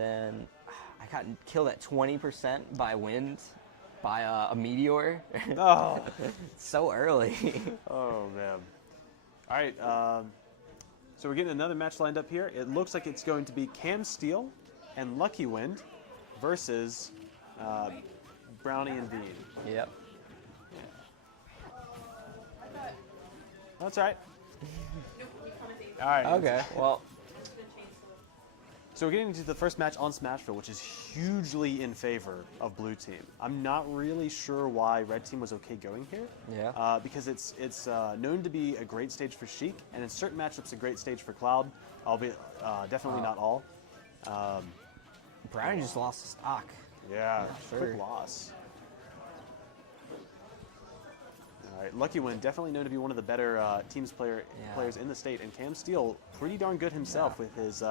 then I got killed at 20% by wind by a Meteor. Oh. So early. Oh, man. All right. So we're getting another match lined up here. It looks like it's going to be Kam Steele and Lucky Wind versus Brownie+Veen. Yep. That's all right. All right. Okay, well. So we're getting into the first match on Smashville, which is hugely in favor of blue team. I'm not really sure why red team was okay going here. Yeah. Because it's known to be a great stage for Sheik, and in certain matchups a great stage for Cloud, albeit definitely not all. Brownie just lost stock. Yeah, sure. quick loss. All right, Lucky Wind definitely known to be one of the better players in the state, and Kam Steele pretty darn good himself with his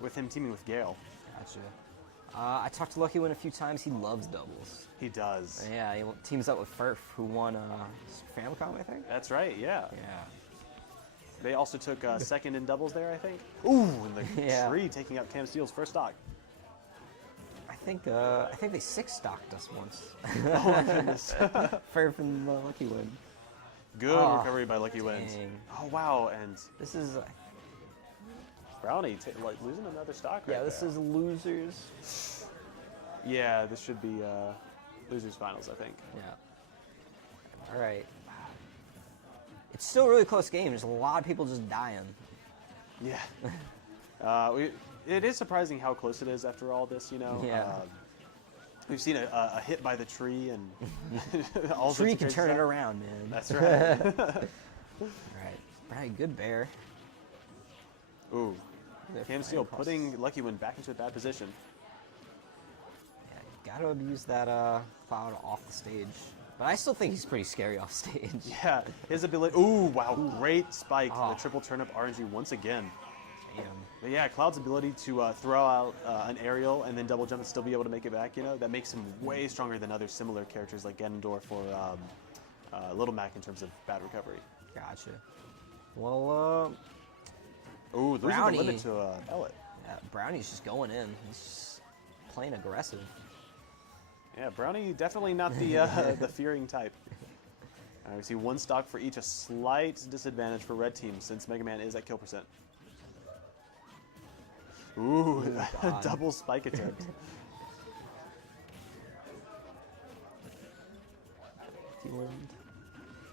with him teaming with Gale. Gotcha. I talked to Lucky Wind a few times. He loves doubles. He does. Yeah, he teams up with Furf, who won Famicom, I think. That's right. Yeah. Yeah. They also took second in doubles there, I think. Ooh, and the tree taking out Kam Steele's first stock. I think they 6-stocked us once. Oh my goodness. Furf and Lucky Wind. Good recovery by Lucky Wind. Oh wow, and this is Brownie losing another stock right Yeah, this is losers. Yeah, this should be losers finals, I think. Yeah. All right. It's still a really close game. There's a lot of people just dying. Yeah. It is surprising how close it is after all this, you know. Yeah. We've seen a hit by the tree and all tree can turn it around, man. That's right. All right. Brownie, good bear. Ooh. Kam Steele putting Lucky Wind back into a bad position. Yeah, gotta abuse that Cloud off the stage. But I still think he's pretty scary off stage. Yeah, his ability. Ooh, wow, great spike. The triple turnip RNG once again. Damn. But yeah, Cloud's ability to throw out an aerial and then double jump and still be able to make it back, you know, that makes him way stronger than other similar characters like Ganondorf or Little Mac in terms of bad recovery. Gotcha. Well, ooh, losing Brownie, the limit to Elliot. Yeah, Brownie's just going in. He's just playing aggressive. Yeah, Brownie definitely not the the fearing type. We see one stock for each, a slight disadvantage for red team since Mega Man is at kill percent. Ooh, double spike attempt. All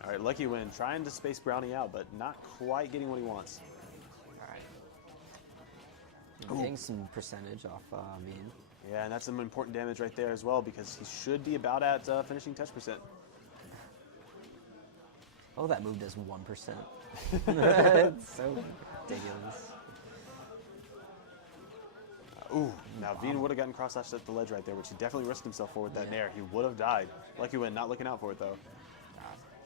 right, Lucky Wind trying to space Brownie out, but not quite getting what he wants. All right. Getting some percentage off Veen. Yeah, and that's some important damage right there as well because he should be about at finishing touch percent. Oh, that move does 1%. It's so ridiculous. Ooh, now Veen would have gotten cross-slashed at the ledge right there, which he definitely risked himself for with that nair. He would have died. Lucky Wind not looking out for it, though.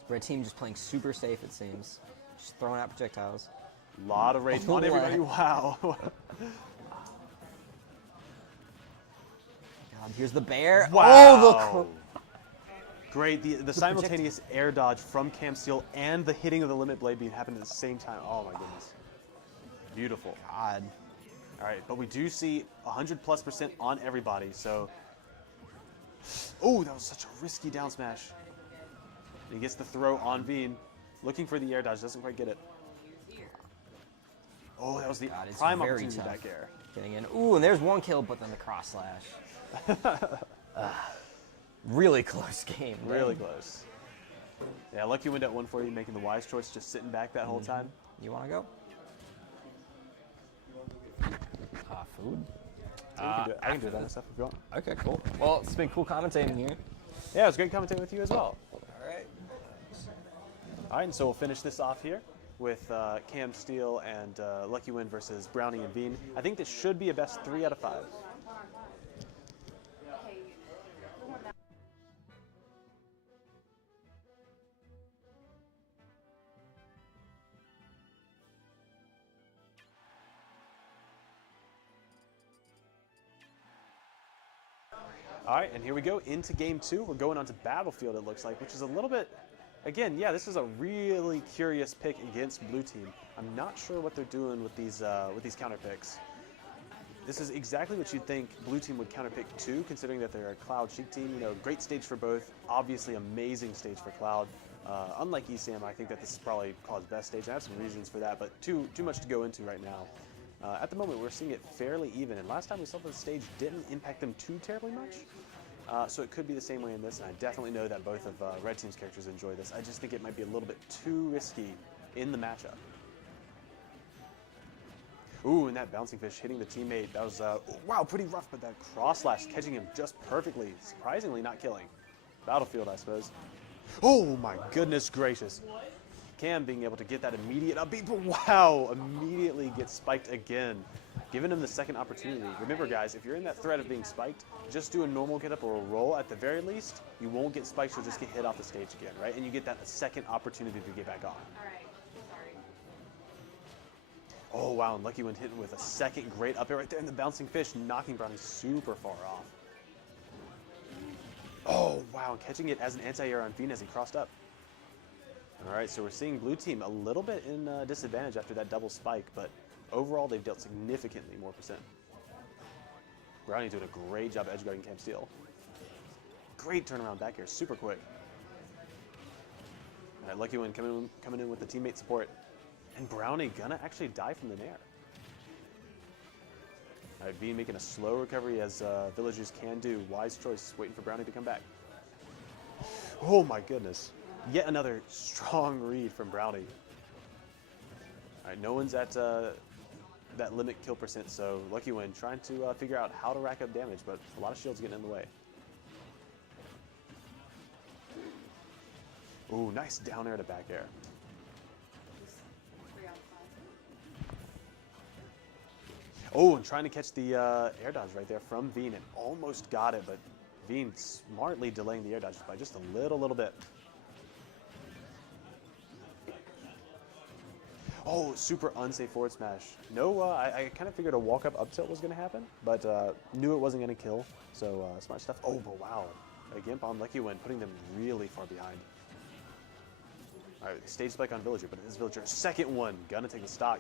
Red team just playing super safe, it seems. Just throwing out projectiles. A lot of rage on everybody. Wow. God, here's the bear. Wow. Oh, great. The simultaneous air dodge from Kam Steele and the hitting of the limit blade beam happened at the same time. Oh, my goodness. Beautiful. God. All right, but we do see 100+% on everybody, so... Oh, that was such a risky down smash. And he gets the throw on Veen, looking for the air dodge, doesn't quite get it. Oh, that was the prime opportunity back air. Getting in. Ooh, and there's one kill, but then the cross slash. Really close game. Really close. Yeah, Lucky Wind at 140, making the wise choice, just sitting back that whole time. You want to go? Food? I can do that stuff if you want. Okay, cool. Well, it's been cool commentating here. Yeah, it was great commentating with you as well. All right. All right, and so we'll finish this off here with Kam Steele and Lucky Wind versus Brownie+Veen. I think this should be a best 3 out of 5. All right, and here we go into game 2. We're going on to Battlefield, it looks like, which is a little bit, again, yeah, this is a really curious pick against blue team. I'm not sure what they're doing with these counter picks. This is exactly what you'd think blue team would counterpick too, considering that they're a Cloud Sheik team. You know, great stage for both. Obviously, amazing stage for Cloud. Unlike ESAM, I think that this is probably Cloud's best stage. I have some reasons for that, but too much to go into right now. At the moment, we're seeing it fairly even, and last time we saw that the stage didn't impact them too terribly much. So it could be the same way in this, and I definitely know that both of Red Team's characters enjoy this. I just think it might be a little bit too risky in the matchup. Ooh, and that bouncing fish hitting the teammate. That was, wow, pretty rough, but that cross slash catching him just perfectly. Surprisingly not killing. Battlefield, I suppose. Oh my goodness gracious. Kam being able to get that immediate upbeat, but wow, immediately gets spiked again. Giving him the second opportunity. Remember guys, if you're in that threat of being spiked, just do a normal get up or a roll. At the very least, you won't get spiked, you'll just get hit off the stage again, right? And you get that second opportunity to get back on. Oh wow, and Lucky Wind hitting with a second great up air right there, and the bouncing fish knocking Brownie super far off. Oh wow, catching it as an anti-air on Veen as he crossed up. All right, so we're seeing blue team a little bit in disadvantage after that double spike, but overall they've dealt significantly more percent. Brownie doing a great job edge guarding Kam Steele. Great turnaround back here, super quick. All right, Lucky Wind coming in with the teammate support. And Brownie gonna actually die from the nair. All right, Veen making a slow recovery as villagers can do. Wise choice, waiting for Brownie to come back. Oh my goodness. Yet another strong read from Brownie. All right, no one's at that limit kill percent, so Lucky Wind trying to figure out how to rack up damage, but a lot of shields getting in the way. Ooh, nice down air to back air. Oh, and trying to catch the air dodge right there from Veen and almost got it, but Veen smartly delaying the air dodge by just a little bit. Oh, super unsafe forward smash. No, I kind of figured a walk up tilt was going to happen, but knew it wasn't going to kill, so smart stuff. Oh, but wow. A Gimp on Lucky Wind, putting them really far behind. All right, stage spike on Villager, but it is Villager. Second one, gonna take the stock.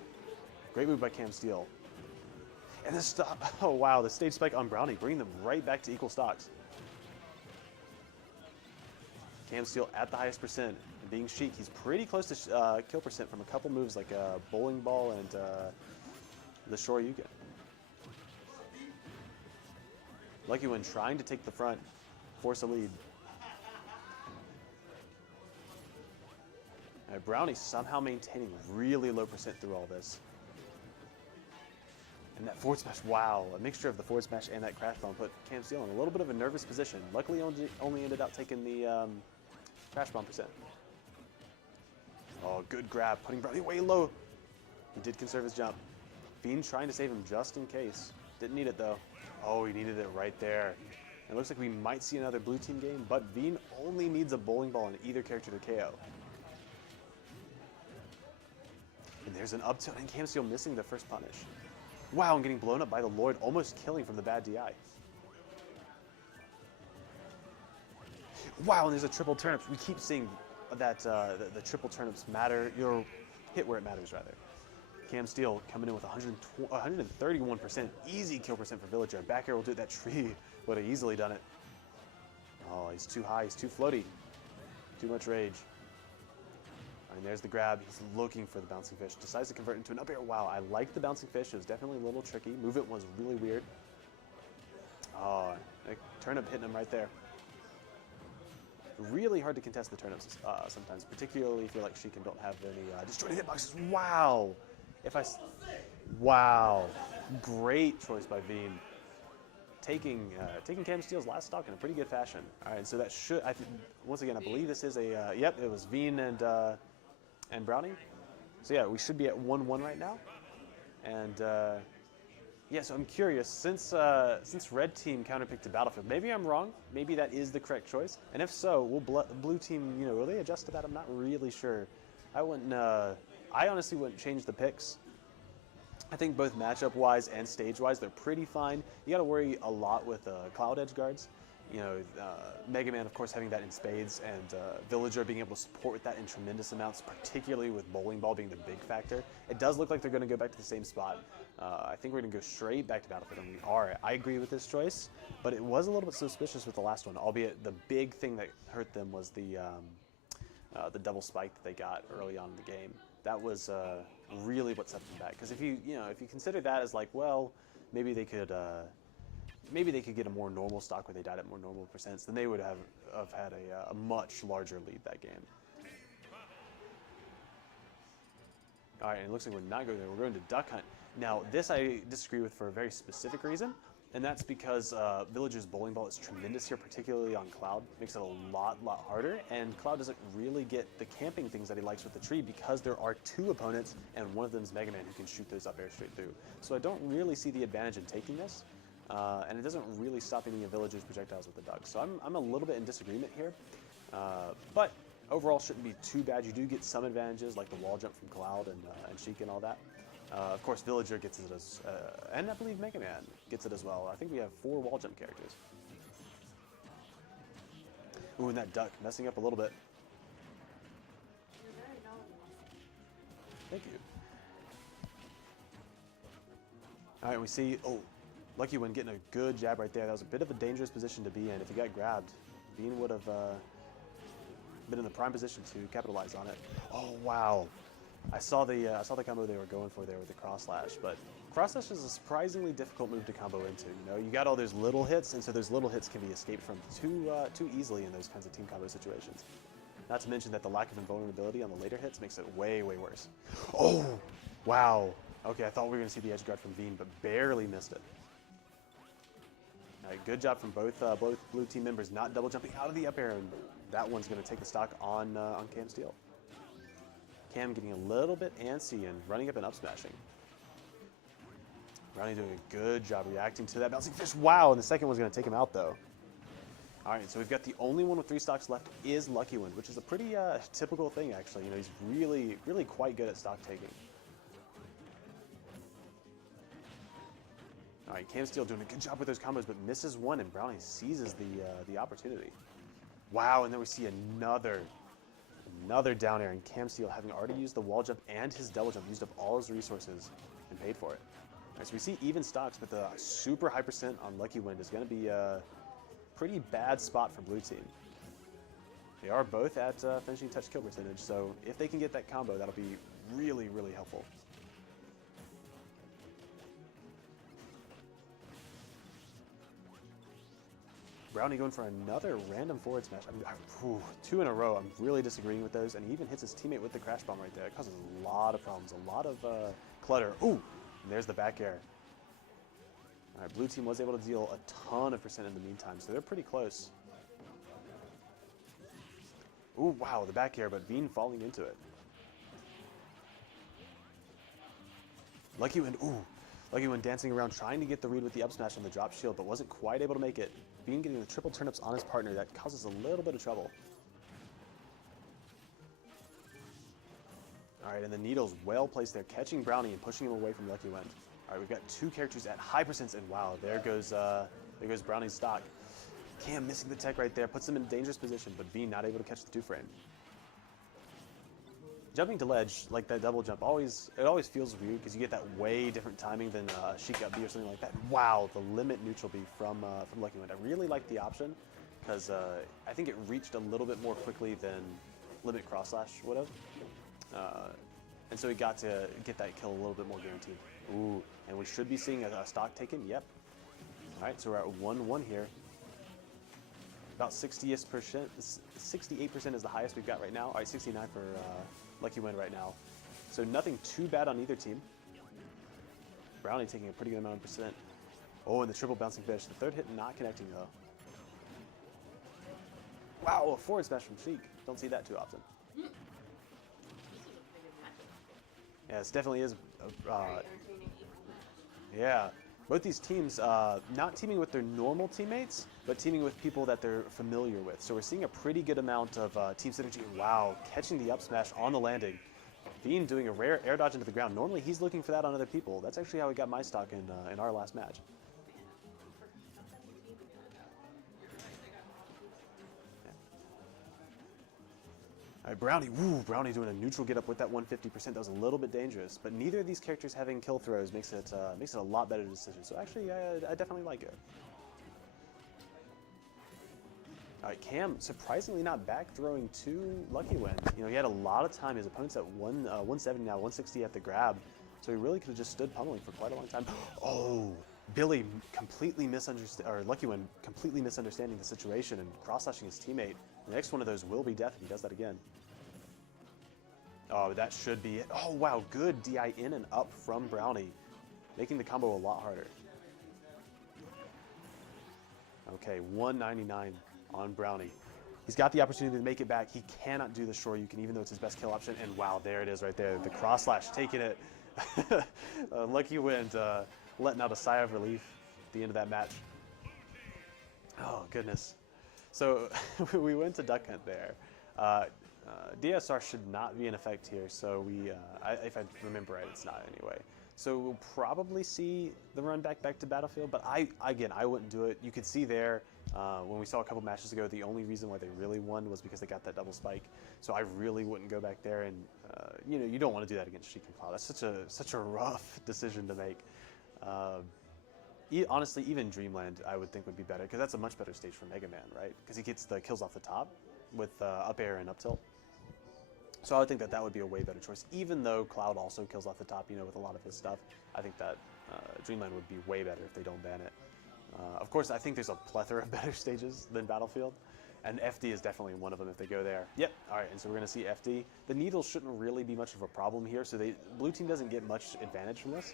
Great move by Kam Steele. And this stop, oh wow, the stage spike on Brownie, bringing them right back to equal stocks. Kam Steele at the highest percent, and being Sheik, he's pretty close to kill percent from a couple moves like bowling ball and the Shoryuken. Lucky Wind trying to take the front, force a lead. Brownie somehow maintaining really low percent through all this. And that forward smash, wow, a mixture of the forward smash and that crash bomb put Kam Steele in a little bit of a nervous position. Luckily only ended up taking the crash bomb percent. Oh, good grab, putting Brownie way low. He did conserve his jump. Veen trying to save him just in case. Didn't need it though. Oh, he needed it right there. It looks like we might see another blue team game, but Veen only needs a bowling ball on either character to KO. And there's an up tilt, and Kam Steele missing the first punish. Wow, and getting blown up by the Lord, almost killing from the bad DI. Wow, and there's a triple turnips. We keep seeing that the triple turnips matter. You're hit where it matters, rather. Kam Steele coming in with 131% easy kill percent for Villager. Back air will do it. That tree would have easily done it. Oh, he's too high. He's too floaty. Too much rage. And there's the grab. He's looking for the bouncing fish. Decides to convert into an up air. Wow, I like the bouncing fish. It was definitely a little tricky. Movement was really weird. Oh, a turnip hitting him right there. Really hard to contest the turnips sometimes, particularly if you're like Sheik and don't have any destroyed hitboxes. Wow. Wow. Great choice by Veen. Taking Kam Steele's last stock in a pretty good fashion. All right, so that should, once again, I believe this is a, yep, it was Veen and Brownie. So yeah, we should be at 1-1 right now. And yeah, so I'm curious, since Red Team counterpicked to Battlefield, maybe I'm wrong, maybe that is the correct choice. And if so, will Blue Team, will they adjust to that? I'm not really sure. I honestly wouldn't change the picks. I think both matchup-wise and stage-wise, they're pretty fine. You got to worry a lot with Cloud Edge guards. Mega Man, of course, having that in spades, and Villager being able to support that in tremendous amounts, particularly with Bowling Ball being the big factor. It does look like they're going to go back to the same spot. I think we're going to go straight back to Battlefield, and we are. I agree with this choice, but it was a little bit suspicious with the last one, albeit the big thing that hurt them was the double spike that they got early on in the game. That was really what set them back. Because if you consider that as like, well, maybe they could get a more normal stock where they died at more normal percents, then they would have had a much larger lead that game. All right, and it looks like we're not going there. We're going to Duck Hunt. Now, this I disagree with for a very specific reason, and that's because Villager's bowling ball is tremendous here, particularly on Cloud. Makes it a lot harder, and Cloud doesn't really get the camping things that he likes with the tree because there are two opponents, and one of them is Mega Man who can shoot those up air straight through. So I don't really see the advantage in taking this, and it doesn't really stop any of Villager's projectiles with the Duck. So I'm a little bit in disagreement here, but overall shouldn't be too bad. You do get some advantages like the wall jump from Cloud and Sheik and all that. Of course, Villager gets it as, and I believe Mega Man gets it as well. I think we have 4 wall jump characters. Ooh, and that Duck messing up a little bit. Thank you. All right, we see, Lucky Win getting a good jab right there. That was a bit of a dangerous position to be in. If he got grabbed, Veen would have been in the prime position to capitalize on it. Oh, wow. I saw the combo they were going for there with the cross slash, but cross slash is a surprisingly difficult move to combo into. You know, you got all those little hits, and so those little hits can be escaped from too easily in those kinds of team combo situations. Not to mention that the lack of invulnerability on the later hits makes it way worse. Oh, wow. Okay, I thought we were going to see the edge guard from Veen, but barely missed it. All right, good job from both blue team members not double jumping out of the up air, and that one's going to take the stock on Kam Steele. Kam getting a little bit antsy and running up and up smashing. Brownie doing a good job reacting to that bouncing fish. Wow, and the second one's going to take him out though. All right, so we've got the only one with 3 stocks left is Lucky Win, which is a pretty typical thing actually. You know, he's really quite good at stock taking. All right, Kam Steele doing a good job with those combos, but misses one, and Brownie seizes the opportunity. Wow, and then we see another down air, and Kam Steele, having already used the wall jump and his double jump, used up all his resources and paid for it. All right, so we see even stocks, but the super high percent on Lucky Wind is going to be a pretty bad spot for blue team. They are both at finishing touch kill percentage, so if they can get that combo, that'll be really helpful. Brownie going for another random forward smash. I mean, 2 in a row. I'm really disagreeing with those, and he even hits his teammate with the crash bomb right there. It causes a lot of problems, a lot of clutter. Ooh, and there's the back air. All right, blue team was able to deal a ton of percent in the meantime, so they're pretty close. Ooh, wow, the back air, but Veen falling into it. Lucky Win, Lucky Win dancing around trying to get the read with the up smash on the drop shield, but wasn't quite able to make it. Veen getting the triple turnips on his partner, that causes a little bit of trouble. All right, and the needle's well placed there, catching Brownie and pushing him away from Lucky Win. All right, we've got 2 characters at high percents, and wow, there goes Brownie's stock. Kam missing the tech right there, puts him in a dangerous position, but Veen not able to catch the 2-frame. Jumping to ledge, like that double jump, it always feels weird because you get that way different timing than Sheik up B or something like that. Wow, the limit neutral B from Lucky Wind. I really like the option because I think it reached a little bit more quickly than limit cross slash would have. And so he got to get that kill a little bit more guaranteed. Ooh, and we should be seeing a stock taken, yep. All right, so we're at 1-1 here. About 68% is the highest we've got right now. All right, 69 for Lucky Win right now. So nothing too bad on either team. Brownie taking a pretty good amount of percent. Oh, and the triple bouncing fish. The third hit not connecting though. Wow, a forward smash from Sheik. Don't see that too often. Yeah, this definitely is. Yeah. Both these teams not teaming with their normal teammates, but teaming with people that they're familiar with. So we're seeing a pretty good amount of team synergy. Wow, catching the up smash on the landing. Veen doing a rare air dodge into the ground. Normally he's looking for that on other people. That's actually how he got my stock in our last match. right, Brownie. Woo, Brownie doing a neutral get up with that 150%. That was a little bit dangerous, but neither of these characters having kill throws makes it a lot better decision. So actually, I definitely like it. All right, Kam surprisingly not back throwing to Lucky Wind. You know, he had a lot of time. His opponent's at 170 now, 160 at the grab. So he really could have just stood pummeling for quite a long time. Oh, Billy completely or Lucky Wind completely misunderstanding the situation and cross-slashing his teammate. The next one of those will be death if he does that again. Oh, that should be it. Oh, wow, good DI in and up from Brownie, making the combo a lot harder. Okay, 199 on Brownie. He's got the opportunity to make it back. He cannot do the Shoryuken, even though it's his best kill option. And wow, there it is right there. The cross slash taking it. Lucky Wind letting out a sigh of relief at the end of that match. Oh, goodness. So we went to Duck Hunt there. DSR should not be in effect here, so if I remember right, it's not anyway. So we'll probably see the run back to Battlefield, but I wouldn't do it. You could see there, when we saw a couple matches ago, the only reason why they really won was because they got that double spike. So I really wouldn't go back there, and you know, you don't want to do that against Sheik and Cloud. That's such a rough decision to make. Honestly, even Dreamland I would think would be better, because that's a much better stage for Mega Man, right? Because he gets the kills off the top with up air and up tilt. So I would think that would be a way better choice, even though Cloud also kills off the top, you know, with a lot of his stuff. I think that Dreamland would be way better if they don't ban it. Of course, I think there's a plethora of better stages than Battlefield, and FD is definitely one of them if they go there. Yep, all right, and so we're going to see FD. The needle shouldn't really be much of a problem here, so blue team doesn't get much advantage from this.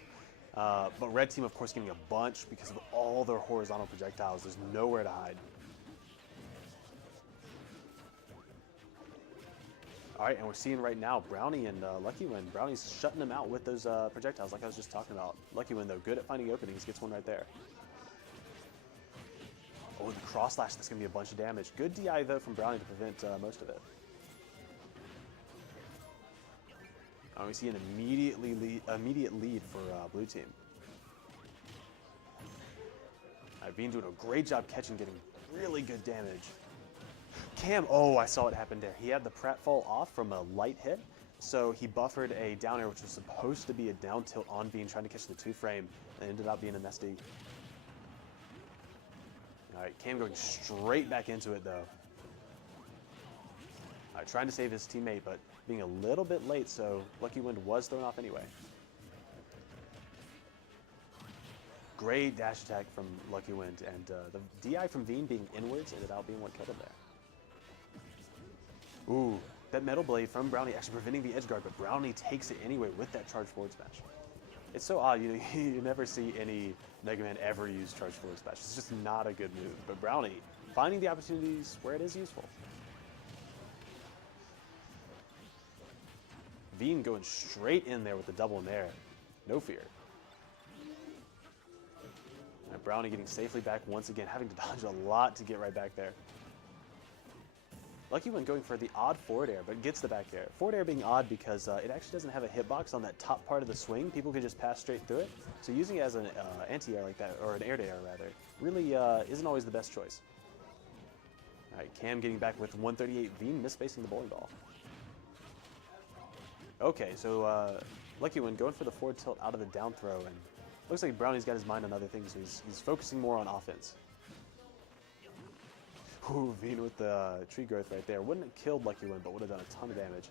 But red team, of course, getting a bunch because of all their horizontal projectiles. There's nowhere to hide. All right, and we're seeing right now Brownie and Lucky Wind. Brownie's shutting them out with those projectiles like I was just talking about. Lucky Wind, though, good at finding openings. Gets one right there. Oh, the cross slash, that's going to be a bunch of damage. Good DI, though, from Brownie to prevent most of it. We see an immediate lead for blue team. All right, Veen doing a great job catching, getting really good damage. Kam, oh, I saw what happened there. He had the pratfall off from a light hit, so he buffered a down air, which was supposed to be a down tilt on Veen, trying to catch the 2-frame, and ended up being an SD. All right, Kam going straight back into it, though. All right, trying to save his teammate, but being a little bit late, so Lucky Wind was thrown off anyway. Great dash attack from Lucky Wind, and the DI from Veen being inwards ended up being what killed him there. Ooh, that Metal Blade from Brownie actually preventing the edge guard, but Brownie takes it anyway with that charge forward smash. It's so odd, you never see any Mega Man ever use charge forward smash. It's just not a good move, but Brownie finding the opportunities where it is useful. Veen going straight in there with the double in there. No fear. And Brownie getting safely back once again, having to dodge a lot to get right back there. Lucky Wind going for the odd forward air, but gets the back air. Forward air being odd because it actually doesn't have a hitbox on that top part of the swing. People can just pass straight through it. So using it as an anti-air like that, or an air-to-air rather, really isn't always the best choice. All right, Kam getting back with 138. Veen misspacing the bowling ball. Okay, so Lucky Wind going for the forward tilt out of the down throw, and looks like Brownie's got his mind on other things, so he's focusing more on offense. Ooh, Veen with the tree growth right there. Wouldn't have killed Lucky Wind, but would have done a ton of damage.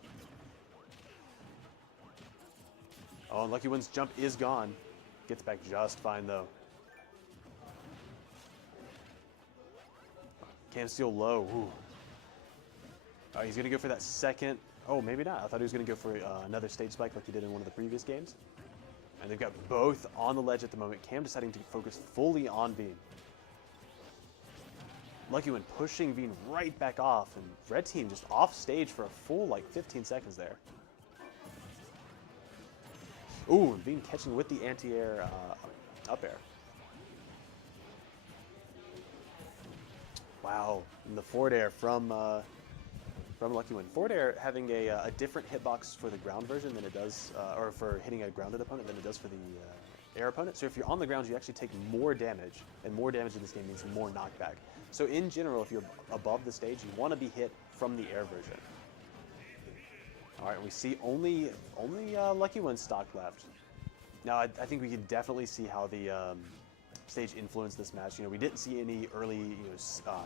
Oh, and Lucky Wind's jump is gone. Gets back just fine, though. Kam Steele low. Ooh. Oh, he's going to go for that second. Oh, maybe not. I thought he was going to go for another stage spike like he did in one of the previous games. And they've got both on the ledge at the moment. Kam deciding to focus fully on Veen. Lucky Wind pushing Veen right back off, and red team just off stage for a full like 15 seconds there. Ooh, and Veen catching with the anti-air up air. Wow, and the forward air from Lucky Wind. Forward air having a different hitbox for the ground version than it does, or for hitting a grounded opponent than it does for the air opponent. So if you're on the ground, you actually take more damage, and more damage in this game means more knockback. So in general, if you're above the stage, you want to be hit from the air version. All right, we see only Lucky One stock left. Now, I think we can definitely see how the stage influenced this match. You know, we didn't see any early,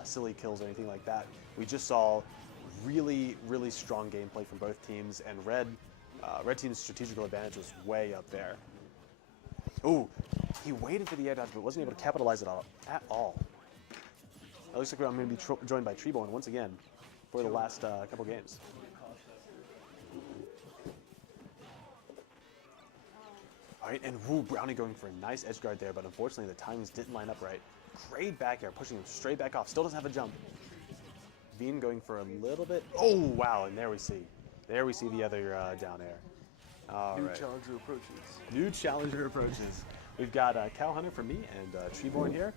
silly kills or anything like that. We just saw really, really strong gameplay from both teams, and Red Team's strategical advantage was way up there. Ooh, he waited for the air dodge, but wasn't able to capitalize it at all. It looks like I'm going to be joined by Treeborn once again for the last couple games. All right, and Brownie going for a nice edge guard there, but unfortunately the timings didn't line up right. Great back air, pushing him straight back off. Still doesn't have a jump. Veen going for a little bit. Oh, wow, and there we see the other down air. All right. Challenger approaches. New challenger approaches. We've got Cow Hunter for me and Treeborn here.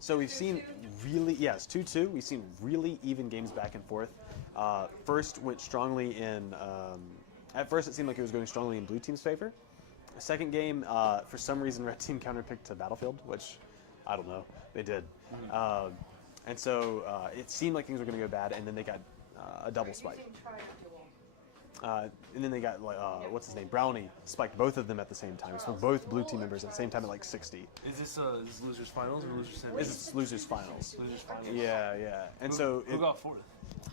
So we've seen it's 2-2. We've seen really even games back and forth. First went strongly in, at first it seemed like it was going strongly in blue team's favor. The second game, for some reason, red team counterpicked to Battlefield, which, I don't know, they did. And so it seemed like things were going to go bad, and then they got a double spike. And then they got, what's his name, Brownie, spiked both of them at the same time. So both blue team members at the same time at like 60. Is this losers finals or losers semis? It's losers finals. Losers finals. Yeah. And so who got fourth?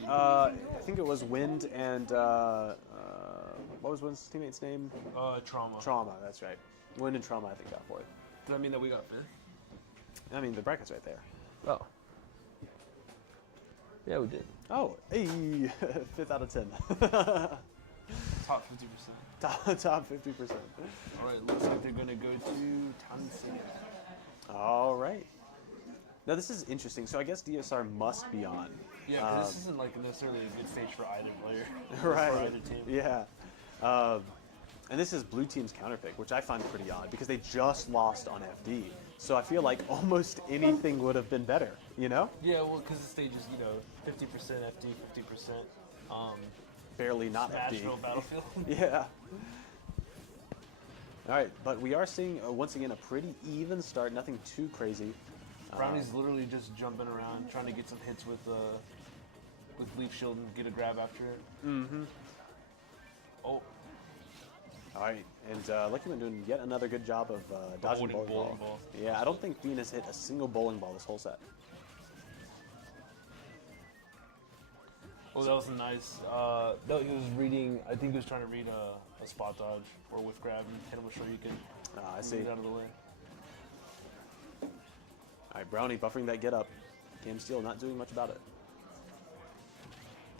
I think it was Wind and what was Wind's teammate's name? Trauma. Trauma, that's right. Wind and Trauma, I think, got fourth. Does that mean that we got fifth? I mean, the bracket's right there. Oh. Yeah, we did. Oh, hey, 5th out of 10. Top 50%. Top 50%. All right, looks like they're gonna go to Tanzania. All right. Now this is interesting. So I guess DSR must be on. Yeah, because this isn't like necessarily a good stage for either player. Right. For either team. Yeah. And this is blue team's counterpick, which I find pretty odd because they just lost on FD. So I feel like almost anything would have been better, you know? Yeah, well, because the stage is 50% FD, 50%. Barely not FD. Smashville Battlefield. Yeah. All right, but we are seeing once again a pretty even start. Nothing too crazy. Brownie's literally just jumping around, trying to get some hits with Leaf Shield and get a grab after it. Mm-hmm. Oh. All right, and Lucky One doing yet another good job of dodging bowling ball. Yeah, I don't think Veen has hit a single bowling ball this whole set. Oh, that was nice. He was reading. I think he was trying to read a spot dodge or whiff grab and hit him with Shoryuken. I see. Get out of the way. All right, Brownie buffering that get up. Kam Steele not doing much about it.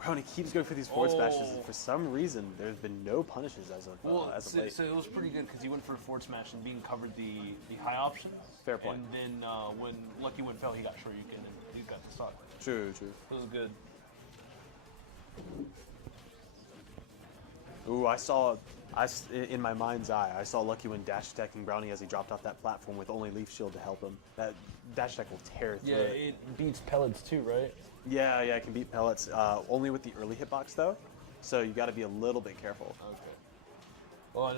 Brownie keeps going for these forward smashes, and for some reason, there's been no punishes as of late. So it was pretty good because he went for a forward smash and Bean covered the high option. Fair point. And then when Lucky One fell, he got Shoryuken and he got the stock. True. It was good. Ooh, in my mind's eye, I saw Lucky One dash attacking Brownie as he dropped off that platform with only Leaf Shield to help him. That dash attack will tear through it. Yeah, it beats pellets too, right? Yeah, it can beat pellets. Only with the early hitbox though, so you got to be a little bit careful. Okay. Well,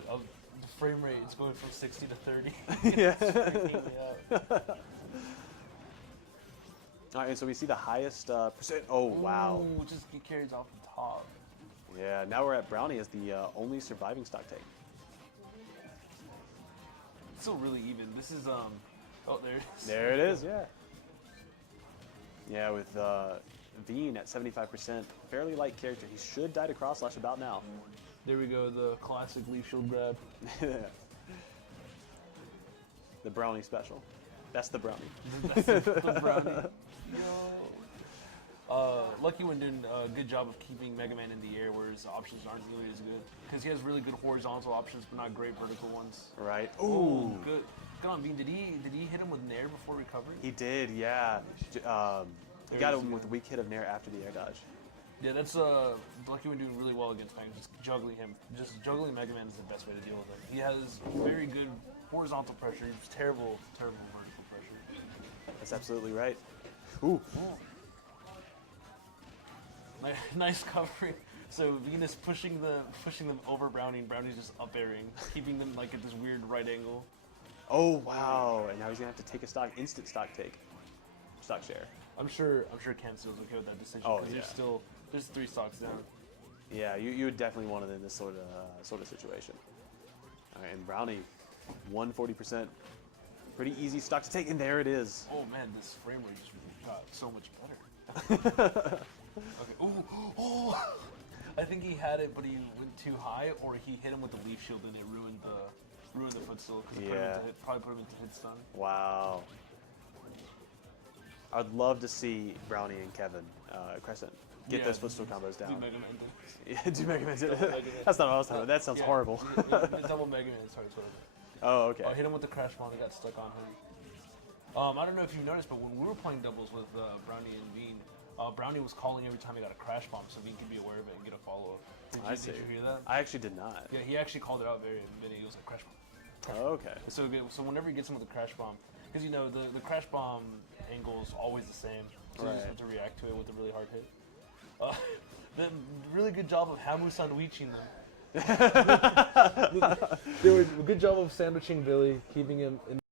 the frame rate is going from 60 to 30. Yeah. It's freaking me out. All right, so we see the highest percent. Oh wow. Ooh, just get carries off the top. Yeah, now we're at Brownie as the only surviving stock take. It's still really even. This is oh, there it is. There it is. Yeah. Yeah, with Veen at 75%, fairly light character. He should die to cross slash about now. There we go, the classic Leaf Shield grab. The Brownie special. That's the Brownie. That's the Brownie. Yo. Lucky One doing a good job of keeping Mega Man in the air, where his options aren't really as good. Because he has really good horizontal options, but not great vertical ones. Right. Ooh, Ooh. good. Good on Bean. Did he hit him with Nair before recovery? He did, yeah. He got him with a weak hit of Nair after the air dodge. Yeah, that's Lucky One doing really well against Mega Man. Just juggling him. Just juggling Mega Man is the best way to deal with him. He has very good horizontal pressure. He's terrible vertical pressure. That's absolutely right. Ooh. Nice covering. So Venus pushing them over Brownie, and Brownie's just up airing, keeping them like at this weird right angle. Oh wow! And now he's gonna have to take a instant stock share. I'm sure Kam Steele's okay with that decision. Oh, because yeah. there's 3 stocks down. Yeah, you would definitely want it in this sort of situation. All right, and Brownie, 140%. Pretty easy stock to take, and there it is. Oh man, this frame rate just got so much better. Okay. Ooh, oh! I think he had it, but he went too high, or he hit him with the leaf shield, and it ruined the footstool. Cause it probably put him into hit stun. Wow. I'd love to see Brownie and Kevin Crescent get those footstool combos down. Do Mega Man things. Yeah, do Mega Man. Double Mega Man. That's not what I was talking about. That sounds horrible. Double Mega Man. Sorry, sorry. Oh, okay. I hit him with the crash bomb. It got stuck on him. I don't know if you noticed, but when we were playing doubles with Brownie and Veen, Brownie was calling every time he got a crash bomb, so Veen could be aware of it and get a follow up. Did you hear that? I actually did not. Yeah, he actually called it out very minute. He was like, crash bomb. Oh, okay. So whenever he gets him with the crash bomb, because you know the crash bomb angle is always the same, so you just have to react to it with a really hard hit. The really good job of Hamu sandwiching them. They were good job of sandwiching Billy, keeping him in